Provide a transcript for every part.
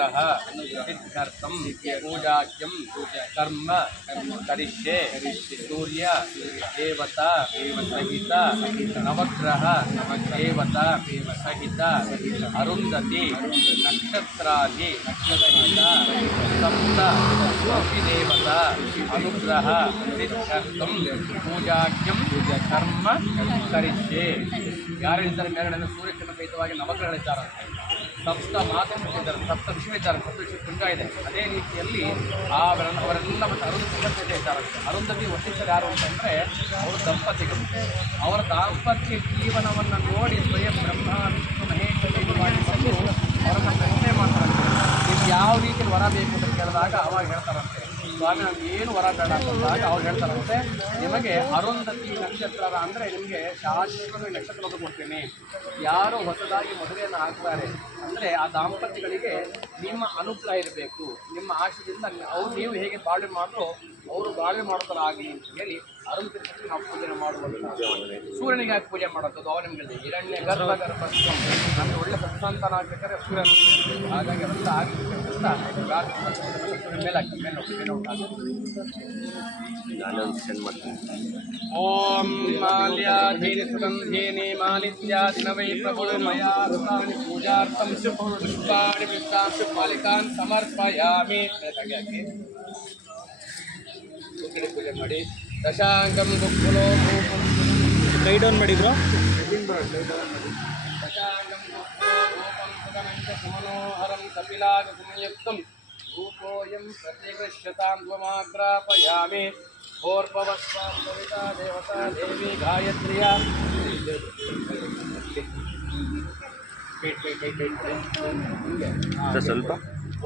अनुग्रह सिद्ध्यर्थं पूजाख्यं कर्म करिष्ये सूर्य देवता सहित नवग्रह देवता सहित अरुंधति नक्षत्रादि सहित सप्त देवता अनुग्रह सिद्ध्यर्थं पूजाख्यं कर्म करिष्ये ಯಾರು ಇದ್ದಾರೆ ಮೇಲ್ಗಡೆ ಸೂರ್ಯಕಿರಣ ಸಹಿತವಾಗಿ ನವಗ್ರಹಗಳಿದ್ದಾರಂತೆ ಸಪ್ತ ಮಾತೃಗಳಿದ್ದಾರೆ ಸಪ್ತ ವಿಷಯವಿದ್ದಾರೆ ಸಪ್ತ ವಿಷಯ ಪುಂಜ ಇದೆ ಅದೇ ರೀತಿಯಲ್ಲಿ ಅವರೆಲ್ಲ ಮತ್ತು ಅರುಂಧತಿ ಇದ್ದಾರಂತೆ ಅರುಂಧತಿ ವಸಿಷ್ಠರು ಯಾರು ಅಂತಂದರೆ ಅವರು ದಂಪತಿಗಳು ಅವರ ದಾಂಪತ್ಯ ಜೀವನವನ್ನು ನೋಡಿ ಸ್ವಯಂ ಬ್ರಹ್ಮ ವಿಷ್ಣು ಮಹೇಶ್ವರವಾಗಿ ಬಂದು ಅವರನ್ನು ಪ್ರಶ್ನೆ ಮಾಡ್ತಾರಂತೆ ನೀವು ಯಾವ ರೀತಿಯಲ್ಲಿ ವರ ಬೇಕು ಅಂತ ಕೇಳಿದಾಗ ಅವಾಗ ಹೇಳ್ತಾರಂತೆ ಸ್ವಾಮಿ ನಮ್ಗೆ ಏನು ವರ ಬೇಡ ಅಂತಂದಾಗ ಅವ್ರು ಹೇಳ್ತಾರಂತೆ ನಿಮಗೆ ಅರುಂಧತಿ ನಕ್ಷತ್ರ ಅಂದರೆ ನಿಮಗೆ ಶಾಶ್ವತ ನಕ್ಷತ್ರ ಕೊಡ್ತೀನಿ ಯಾರು ಹೊಸದಾಗಿ ಮದುವೆಯನ್ನು ಆಗ್ತಾರೆ ಅಂದರೆ ಆ ದಾಂಪತ್ಯಗಳಿಗೆ ನಿಮ್ಮ ಅನುಗ್ರಹ ಇರಬೇಕು ನಿಮ್ಮ ಆಶಯದಿಂದ ನೀವು ಹೇಗೆ ಬಾಳ್ವೆ ಮಾಡೋ ಅವರು ಬಾಳ್ವೆ ಮಾಡೋದರ ಆಗಲಿ ಅಂತ ಹೇಳಿ ಅರುಂಧತಿ ನಾವು ಪೂಜೆ ಮಾಡುವುದು ಸೂರ್ಯನಿಗೆ ಹಾಕಿ ಪೂಜೆ ಮಾಡೋದು ಅವ್ರು ನಿಮಗೆ ಹಿರಣ್ಯ ಗರ್ಭ ನಮಗೆ ಒಳ್ಳೆ ಸತ್ಸಂತಾನ ಆಗ್ಬೇಕಾದ್ರೆ ಸೂರ್ಯ ಹಾಗಾಗಿ ಅವೆಲ್ಲ ಆಗಲಿಕ್ಕೆ ಮೇಲೆ ಹಾಕಿ ಮೇಲೆ ಓಂ ಮಾಲ್ಯಾಧೀನಿ ಸುಗಂಧೀನಿ ಮಾಲಿತ್ಯಾದಿನ ವೈ ಪ್ರಭುರ್ಮಯಾ ಋತಾನಿ ಪೂಜಾರ್ಥಂ ಪುಷ್ಪಾಣಿ ಪುಷ್ಪಾಂಶು ಮಾಲಿಕಾನ್ ಸಮರ್ಪಯಾಮಿ ಪೂಜೆ ಮಾಡಿ ದಶಾಂಗಂ ಗುಕ್ಕುಲೋ ಲೈ ಡೌನ್ ಮಾಡಿದ್ರು ದಶಾಂಗಂ ರೂಪಂ ಸುಗಮಂಚ ಸುಮನೋಹರಂ ಕಪಿಲಾಗ ಸಂಯುಕ್ತಂ ರೂಪೋಯಂ ಪ್ರತಿಗೃಹ್ಯತಾಂ ಧ್ವಮಾಗ್ರಾಪಯಾಮಿ ಭೋರ್ಭವಸ್ವಾಂ ಕವಿತಾ ದೇವತಾ ದೇವಿ ಗಾಯತ್ರಿಯ ಸ್ವಲ್ಪ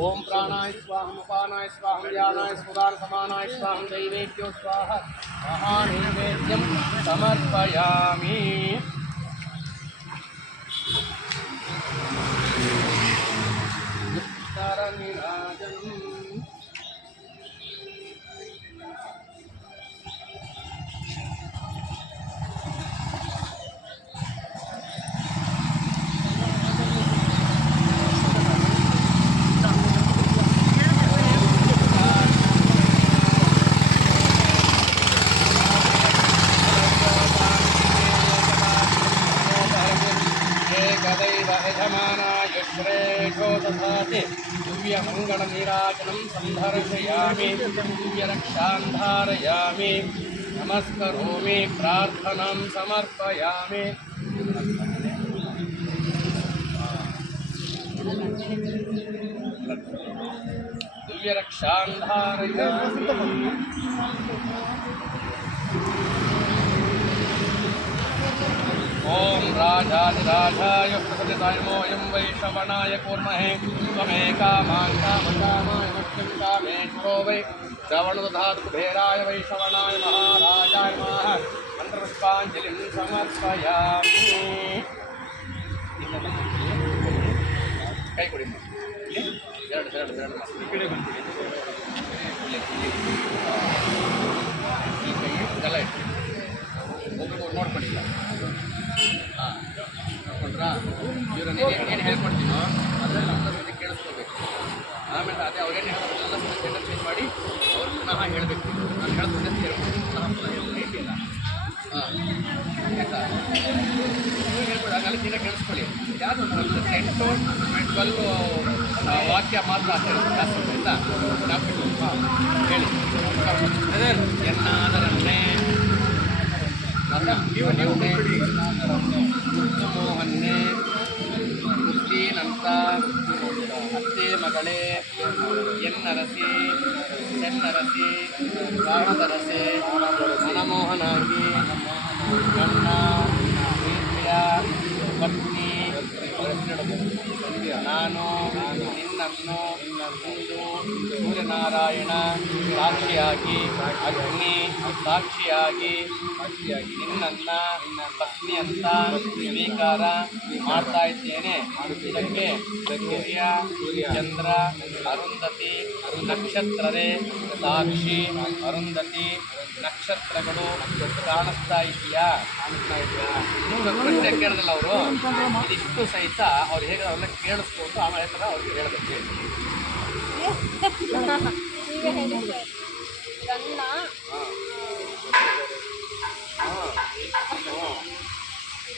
ಓಂ ಪ್ರಾಣಾಯ ಸ್ವಾಹಂ ಅಪಾನಾಯ ಸ್ವಾಹಂ ಯಾನಾಯ ಸ್ಫುರಾನ್ ಸಮಾನಾಯ ಸ್ವಾಹಂ ದೈವೇಭ್ಯೋ ಸ್ವಾಹ ಮಹಾನೈವೇದ್ಯಂ ಸಮರ್ಪಯಾಮಿ ನೀರಾಜನಂ दिव्यमङ्गलनीराजनं सन्धर्शयामि दिव्यरक्षां धारयामि नमस्करोमि प्रार्थनां समर्पयामि दिव्यरक्षां धारयामि ओम राजाधिराजाय प्रसन्नतायमोऽयं वैश्रवणाय कूर्महे त्वमेकामाङ्कामकामाय मुख्यं कामेश्वरो वै श्रवणदधातु कुबेराय वैश्रवणाय महाराजाय नमः मन्त्रपुष्पाञ्जलिं समर्पयामि कೈ ಕೊಡಿ ಎರಡು ಈ ಕಡೆ ಬಂದಿದೆ ಈ ಕೈ ಇದೆಲ್ಲ ಇಟ್ಟು ಒಬ್ಬರು ನೋಡ್ಕೊಂಡಿಲ್ಲ ಹಾಂ ನೋಡ್ಕೊಂಡ್ರಾ ಇವ್ರನ್ನ ಏನು ಹೇಳ್ಕೊಡ್ತೀನೋ ಅದರಲ್ಲಿ ನಮ್ಮ ಜೊತೆ ಕೇಳಿಸ್ಕೋಬೇಕು ಆಮೇಲೆ ಅದೇ ಅವ್ರೇನು ಹೇಳೋದೆಲ್ಲ ಸೆಂಟೆನ್ಸ್ ಚೇಂಜ್ ಮಾಡಿ ಅವ್ರು ಪುನಃ ಹೇಳಬೇಕು ನಾನು ಹೇಳೋದು ಹೇಳ್ಬೋದು ಪುನಃ ಹೇಳ್ತಿಲ್ಲ ಹಾಂ ಆಯಿತಾ ಹೇಳ್ಬೋದು ಹಾಗಾಗಿ ನೀವೇ ಕೇಳಿಸ್ಕೊಳ್ಳಿ ಯಾವುದು 10 to 12 ವಾಕ್ಯ ಮಾತ್ರ ಅಂತ ಹೇಳ್ತಾರೆ ಜಾಸ್ತಿ ಆಯಿತಾ ಡಾಕ್ಟರ್ ಹಾಂ ಹೇಳಿ ಎನ್ನಾದರನ್ನೇ ನೀವು ಮೋಹನ್ನೇ ಮುಕ್ತೀನಂತ ಅತ್ತೆ ಮಗಳೇ ಎನ್ನರಸಿ ಚೆನ್ನರಸಿ ರಾಣದರಸಿ ಮನಮೋಹನಾಗಿ ಗಣ್ಣ ಪ್ರೀತಿಯ ಪತ್ನಿ ನಾನು ನಿನ್ನನ್ನು ಇಂದು ಸೂರ್ಯನಾರಾಯಣ ಸಾಕ್ಷಿಯಾಗಿ ಅಗ್ನಿ ಸಾಕ್ಷಿಯಾಗಿ ನಿನ್ನನ್ನ ಪತ್ನಿ ಅಂತ ಸ್ವೀಕಾರ ಮಾಡ್ತಾ ಇದ್ದೇನೆ. ಇದಕ್ಕೆ ಸೂರ್ಯ ಚಂದ್ರ ಅರುಂಧತಿ ನಕ್ಷತ್ರರೇ ಸಾಕ್ಷಿ. ಅರುಂಧತಿ ನಕ್ಷತ್ರಗಳು ಕಾಣಿಸ್ತಾ ಇದೆಯಾ? ಪ್ರಶ್ನೆ ಕೇಳಿದಲ್ಲ ಅವರು, ಇದಿಷ್ಟು ಸಹಿತ ಅವ್ರು ಹೇಗೆ ಅವ್ರನ್ನ ಕೇಳಿಸ್ಕೊಂಡು ಆಮೇಲೆ ಥರ ಅವ್ರಿಗೆ ಹೇಳಬೇಕು. ನೀವೇ ಹೇಳಿ ಸರ್. ಗನ್ನ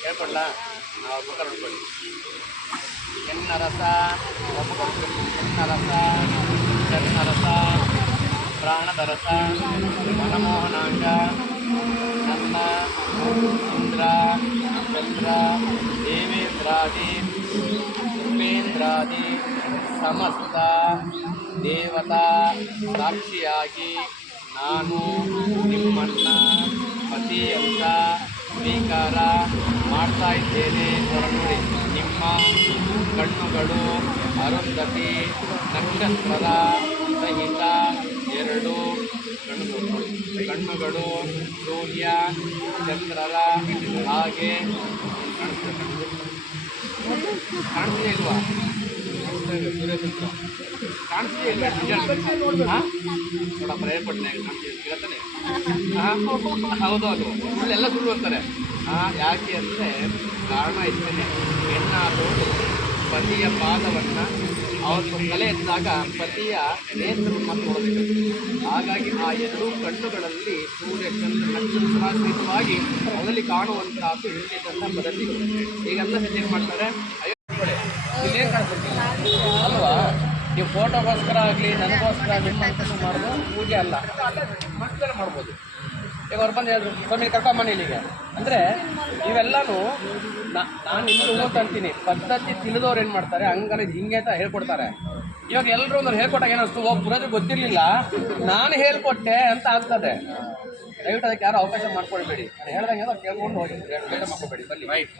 ಹೇಳ್ಕೊಡ್ಲಾ ನಾವು ಮುಖ ನೋಡ್ಕೊಳ್ಳಿ. ಎನ್ನರಸ ಎನ್ನರಸ ಚನ್ನರಸ ಪ್ರಾಣದರಸ ಮನಮೋಹನಾಂಗ ನನ್ನ ಇಂದ್ರ ಚಂದ್ರ ದೇವೇಂದ್ರಾದಿ ಉಪೇಂದ್ರಾದಿ ಸಮಸ್ತ ದೇವತಾ ಸಾಕ್ಷಿಯಾಗಿ ನಾನು ನಿಮ್ಮನ್ನ ಪತಿ ಅಂತ ಸ್ವೀಕಾರ ಮಾಡ್ತಾ ಇದ್ದೇನೆ. ನೋಡಿ, ನಿಮ್ಮ ಕಣ್ಣುಗಳು ಅರುಂಧತಿ ನಕ್ಷತ್ರದ ಸಹಿತ 2 ಕಣ್ಣುಗಳು ಸೂರ್ಯ ಚಂದ್ರರ ಹಾಗೆ ಕಾಣಿಸ್ತಾ ಇಲ್ವಾ? ಕಾಣಿಸ್ತಾ ಇಲ್ವಾ? ನೋಡಪ್ಪ ಹೇಳ್ಕೊಡ್ತೀನಿ, ಕಾಣಿಸ್ತಾನೆ. ಹೌದೌದು, ಸುಳ್ಳೆಲ್ಲ ಸುಳ್ಳು ಅಂತಾರೆ. ಯಾಕೆ ಅಂದರೆ ಕಾರಣ ಇರ್ತೇನೆ. ಹೆಣ್ಣಾದವಳು ಪತಿಯ ಪಾದವನ್ನು ಅವತ್ತು ತಲೆ ಎತ್ತಿದಾಗ ಪತಿಯ ನೇತ್ರವನ್ನು ನೋಡಬೇಕು. ಹಾಗಾಗಿ ಆ 2 ಕಣ್ಣುಗಳಲ್ಲಿ ಸೂರ್ಯ ಚಂದ್ರ ನಕ್ಷತ್ರಾತೀತವಾಗಿ ಅವರಲ್ಲಿ ಕಾಣುವಂತಹದ್ದು ಹಿಂದೆ ಪದ್ಧತಿಗಳು. ಈಗೆಲ್ಲ ಏನು ಮಾಡ್ತಾರೆ, ಇಲ್ಲೇನು ಕಾಣಿಸ್ತಿಲ್ಲ ಅಲ್ವಾ? ನೀವು ಫೋಟೋಗೋಸ್ಕರ ಆಗಲಿ ನನಗೋಸ್ಕರ ನಿಮ್ಮಂತೂ ಮಾಡೋದು ಪೂಜೆ ಅಲ್ಲ, ಮಕ್ಕಳು ಮಾಡ್ಬೋದು. ಈಗ ಅವ್ರು ಬಂದು ಹೇಳಿದ್ರು ಸ್ವಾಮಿ ಕರ್ಕೊಂಬನ್ನಿ ಇಲ್ಲಿಗೆ ಅಂದರೆ ಇವೆಲ್ಲನೂ ನಾನು ನಿಮ್ಗೆ ಓದ್ತಾ ಅಂತೀನಿ. ಪದ್ಧತಿ ತಿಳಿದವ್ರು ಏನು ಮಾಡ್ತಾರೆ, ಹಂಗಲ್ಲ ಹಿಂಗೆ ಅಂತ ಹೇಳ್ಕೊಡ್ತಾರೆ. ಇವಾಗ ಎಲ್ಲರೂ ಒಂದು ಹೇಳ್ಕೊಟ್ಟಾಗ ಏನಿಸ್ತು, ಪುರೋದ್ರೆ ಗೊತ್ತಿರಲಿಲ್ಲ ನಾನು ಹೇಳ್ಕೊಟ್ಟೆ ಅಂತ ಆಗ್ತದೆ. ದಯವಿಟ್ಟು ಅದಕ್ಕೆ ಯಾರು ಅವಕಾಶ ಮಾಡ್ಕೊಳ್ಬೇಡಿ. ನಾನು ಹೇಳ್ದಂಗೆ ಕೇಳ್ಕೊಂಡು ಹೋಗಿ ಬೇಡ ಮಾಡ್ಕೊಬೇಡಿ. ಬನ್ನಿ. ರೈಟ್.